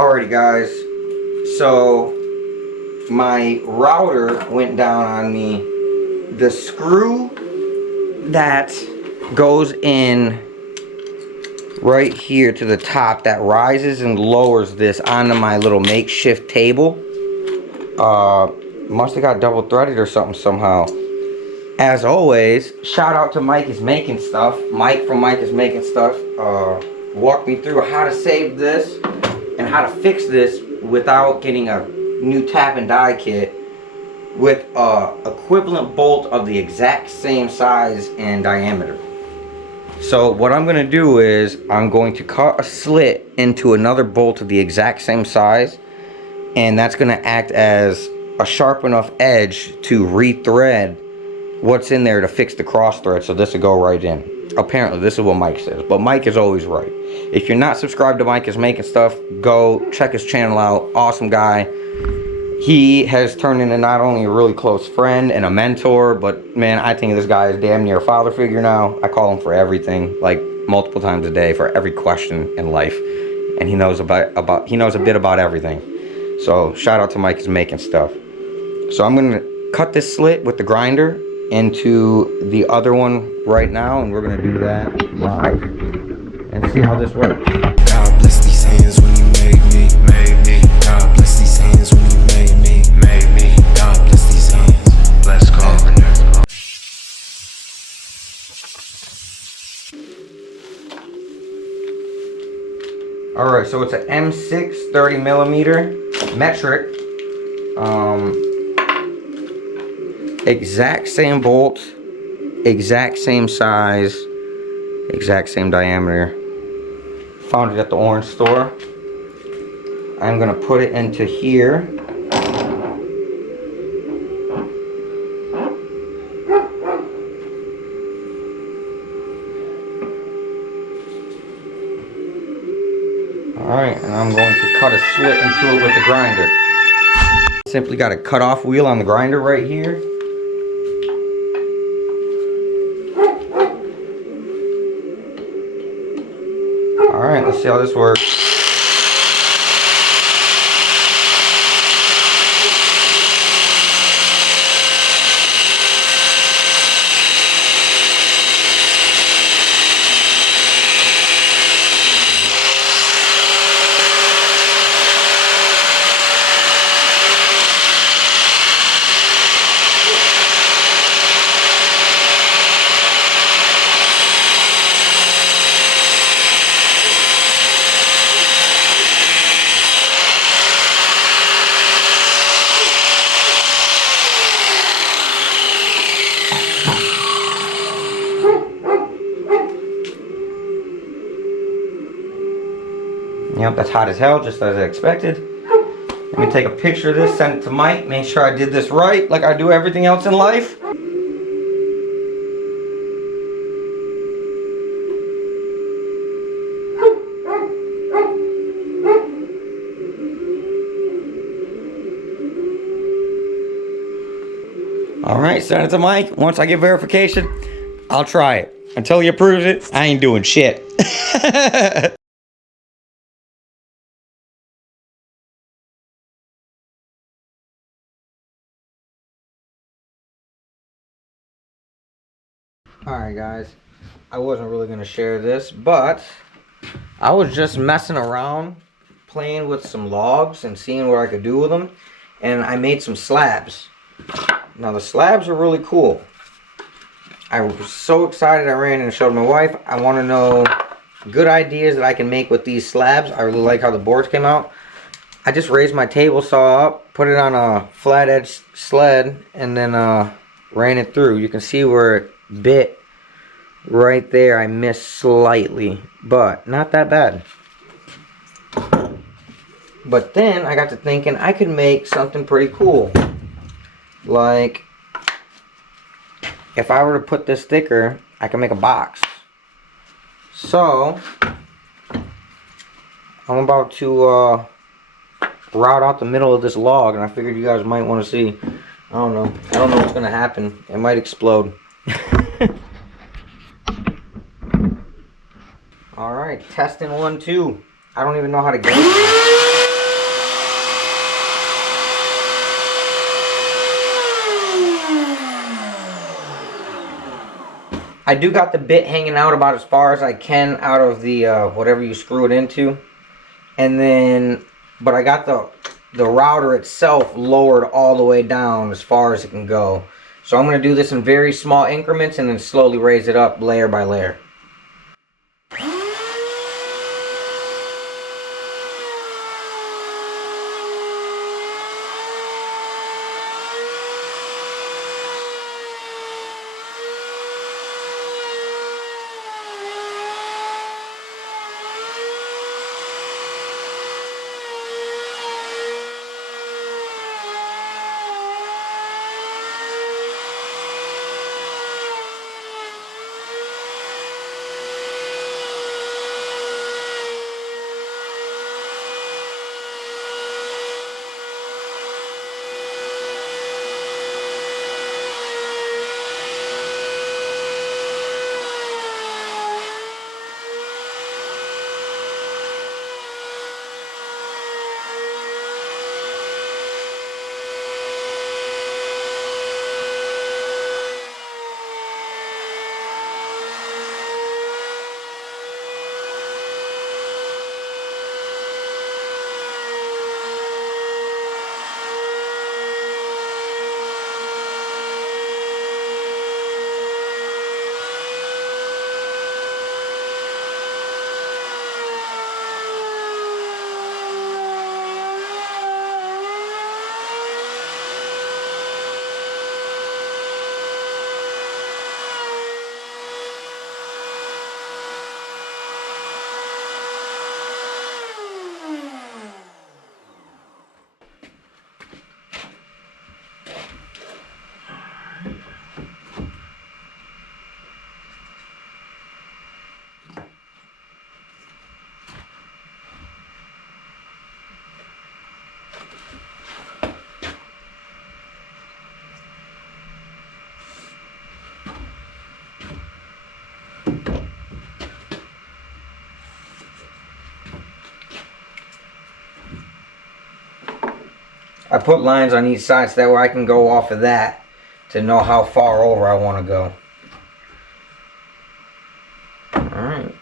Alrighty guys, so my router went down on me. The screw that goes in right here to the top that rises and lowers this onto my little makeshift table must have got double threaded or something somehow. As always, shout out to Mike is Making Stuff. Mike from Mike is Making Stuff walked me through how to save this and how to fix this without getting a new tap and die kit with a equivalent bolt of the exact same size and diameter. So what I'm going to do is I'm going to cut a slit into another bolt of the exact same size, and that's going to act as a sharp enough edge to rethread what's in there to fix the cross thread, so this will go right in. Apparently this is what Mike says, but Mike is always right. If you're not subscribed to Mike is Making Stuff, go check his channel out. Awesome guy. He has turned into not only a really close friend and a mentor, but man, I think this guy is damn near a father figure now. I call him for everything, like multiple times a day for every question in life, and he knows he knows a bit about everything. So shout out to Mike is Making Stuff. So I'm gonna cut this slit with the grinder into the other one right now, and we're gonna do that live and see how this works. God bless these hands when you made me. God bless these hands when you made me. God bless these hands. Bless Carpenter. Alright, so it's an M6 30mm metric. Exact same bolt, exact same size, exact same diameter. Found it at the orange store. I'm gonna put it into here. Alright, and I'm going to cut a slit into it with the grinder. Simply got a cut off wheel on the grinder right here. Alright, let's see how this works. Yep, that's hot as hell, just as I expected. Let me take a picture of this, send it to Mike, make sure I did this right, like I do everything else in life. Alright, send it to Mike. Once I get verification, I'll try it. Until he approves it, I ain't doing shit. Alright guys, I wasn't really going to share this, but I was just messing around, playing with some logs and seeing what I could do with them, and I made some slabs. Now the slabs are really cool. I was so excited I ran and showed my wife. I want to know good ideas that I can make with these slabs. I really like how the boards came out. I just raised my table saw up, put it on a flat edge sled, and then ran it through. You can see where it bit right there. I missed slightly, but not that bad. But then I got to thinking I could make something pretty cool. Like, if I were to put this thicker, I can make a box. So I'm about to route out the middle of this log, and I figured you guys might want to see. I don't know what's gonna happen. It might explode. Alright, testing 1, 2. I don't even know how to get it. I do got the bit hanging out about as far as I can out of the whatever you screw it into. And then, but I got the router itself lowered all the way down as far as it can go. So I'm going to do this in very small increments and then slowly raise it up layer by layer. I put lines on each side so that way I can go off of that to know how far over I want to go. Alright.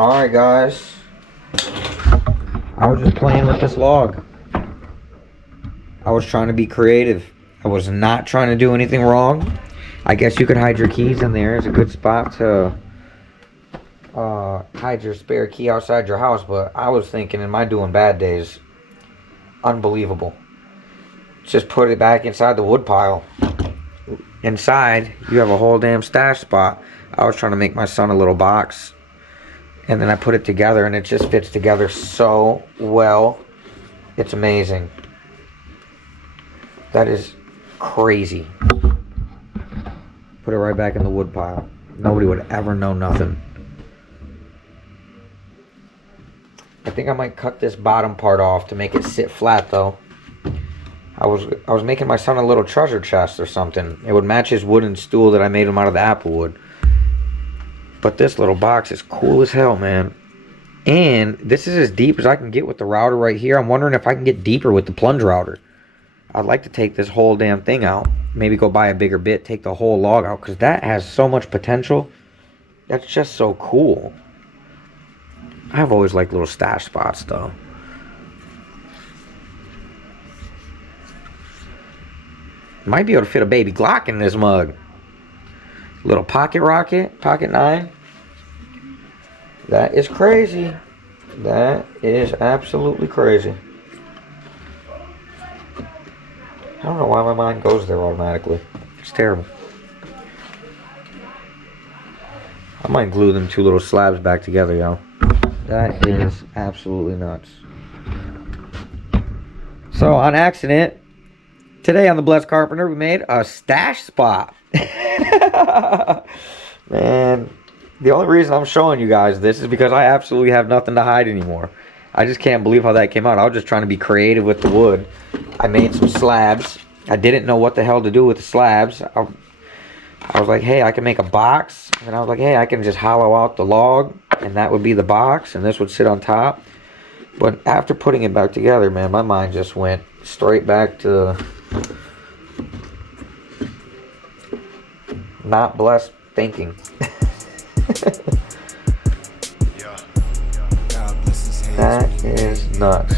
Alright guys, I was just playing with this log. I was trying to be creative. I was not trying to do anything wrong. I guess you could hide your keys in there. It's a good spot to hide your spare key outside your house, but I was thinking in my doing bad days, unbelievable. Just put it back inside the wood pile. Inside, you have a whole damn stash spot. I was trying to make my son a little box, and then I put it together, and it just fits together so well. It's amazing. That is crazy. Put it right back in the wood pile. Nobody would ever know nothing. I think I might cut this bottom part off to make it sit flat though. I was making my son a little treasure chest or something. It would match his wooden stool that I made him out of the apple wood. But this little box is cool as hell, man. And this is as deep as I can get with the router right here. I'm wondering if I can get deeper with the plunge router. I'd like to take this whole damn thing out. Maybe go buy a bigger bit, take the whole log out, because that has so much potential. That's just so cool. I've always liked little stash spots though. Might be able to fit a baby Glock in this mug. Little pocket rocket, pocket 9. That is crazy. That is absolutely crazy. I don't know why my mind goes there automatically. It's terrible. I might glue them two little slabs back together, yo. That is absolutely nuts. So, on accident, today on The Blessed Carpenter, we made a stash spot. Man, the only reason I'm showing you guys this is because I absolutely have nothing to hide anymore. I just can't believe how that came out. I was just trying to be creative with the wood. I made some slabs. I didn't know what the hell to do with the slabs. I was like, hey, I can make a box. And I was like, hey, I can just hollow out the log, and that would be the box, and this would sit on top. But after putting it back together, man, my mind just went straight back to not blessed thinking. That is nuts.